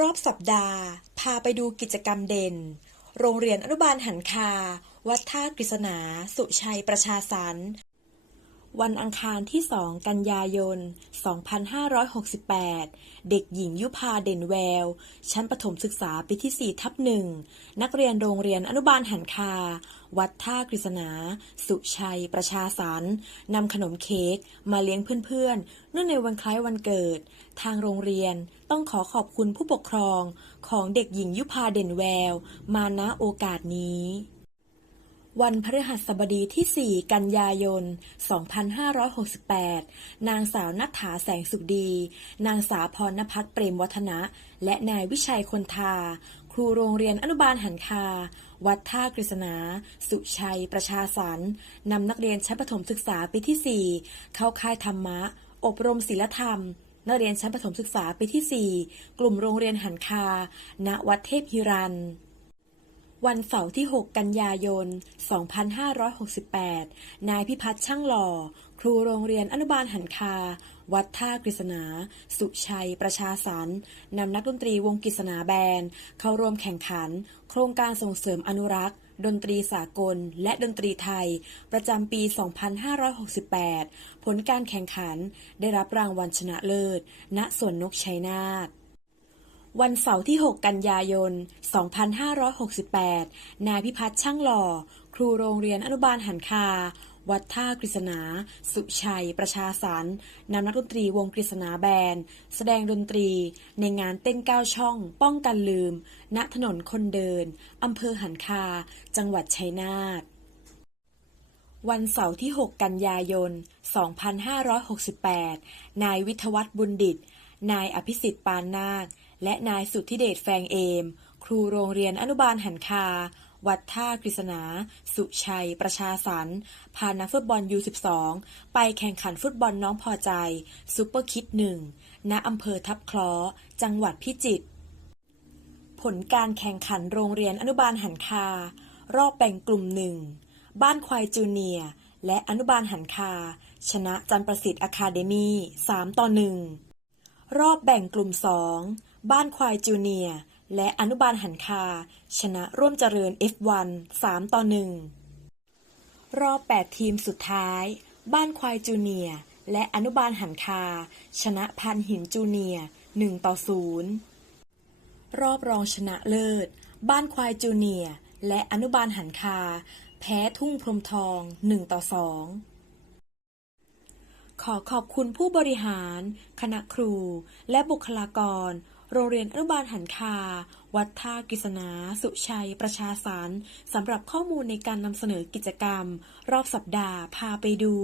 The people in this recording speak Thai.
รอบสัปดาห์ พาไปดูกิจกรรมเด่น โรงเรียนอนุบาลหันคา วัดท่ากฤษณา สุชัยประชาสรรค์ วันอังคารที่ 2 กันยายน 2568 เด็กหญิงยุพาเด่นแวว ชั้นประถมศึกษาปีที่ 4 ทับหนึ่ง นักเรียนโรงเรียนอนุบาลหันคา วัดท่ากฤษณา สุชัย ประชาสรรนำขนมเค้กมาเลี้ยงเพื่อนๆเนื่องในวันคล้ายวันเกิด ทางโรงเรียนต้องขอขอบคุณผู้ปกครองของเด็กหญิงยุพาเด่นแวว มาณโอกาสนี้ วันพฤหัสบดีที่ 4 กันยายน 2568 นางสาวนัฐาแสงสุขดี นางสาวพรณพัฒน์เปรมวัฒนะ และนายวิชัยคนทา ครูโรงเรียนอนุบาลหันคา วัดท่ากฤษณา สุชัย ประชาสรรค์นำนักเรียนชั้นประถมศึกษาปีที่ 4 เข้าค่ายธรรมะ อบรมศีลธรรม นักเรียนชั้นประถมศึกษาปีที่ 4 กลุ่มโรงเรียนหันคา ณ วัดเทพฮิรัน วันเสาร์ที่ 6 กันยายน 2568 นายพิพัฒน์ช่างหล่อ ครูโรงเรียนอนุบาลหันคา วัดท่ากฤษณา สุชัย ประชาสรรนำนักดนตรีวงกฤษณาแบนด์เข้าร่วมแข่งขัน โครงการส่งเสริมอนุรักษ์ ดนตรีสากล และดนตรีไทย ประจำปี 2568 ผลการแข่งขันได้รับรางวัลชนะเลิศ ณ สวนนกชัยนาท วันเสาร์ที่ 6 กันยายน 2568 นายพิพัฒน์ช่างหล่อ ครูโรงเรียนอนุบาลหันคา วัดท่ากฤษณา สุชัย ประชาสรรนำนักดนตรีวงกฤษณาแบนด์แสดงดนตรีในงานเต้นเก้าช่อง ป้องกันลืม ณ ถนนคนเดิน อำเภอหันคา จังหวัดชัยนาทวันเสาร์ที่ 6 กันยายน 2568 นายวิทยวัฒน์บุญดิต นายอภิสิทธิ์ปานนาค และนายสุทธิเดชแฟงเอม ครูโรงเรียนอนุบาลหันคา วัดท่ากฤษณา สุชัย ประชาสรรพานักฟุตบอล U12 ไปแข่งขันฟุตบอลน้องพอใจซูเปอร์คิดหนึ่งณอำเภอทับคล้อ จังหวัดพิจิตรผลการแข่งขันโรงเรียนอนุบาลหันคา รอบแบ่งกลุ่มหนึ่งบ้านควายจูเนียร์และอนุบาลหันคา ชนะจันประสิทธิ์อะคาเดมี่3ต่อ1รอบแบ่งกลุ่ม 2 บ้านควายจูเนียร์และอนุบาลหันคา ชนะร่วมเจริญ F1 3 ต่อ 1 รอบ 8 ทีมสุดท้าย บ้านควายจูเนียร์และอนุบาลหันคา ชนะพันหินจูเนียร์1ต่อ 0 รอบรองชนะเลิศ บ้านควายจูเนียร์และอนุบาลหันคา แพ้ทุ่งพรมทอง 1 ต่อ 2ขอขอบคุณผู้บริหาร คณะครู และบุคลากร โรงเรียนอนุบาลหันคา วัดท่ากิษณา สุชัย ประชาสรรค์สำหรับข้อมูลในการนำเสนอกิจกรรม รอบสัปดาห์พาไปดู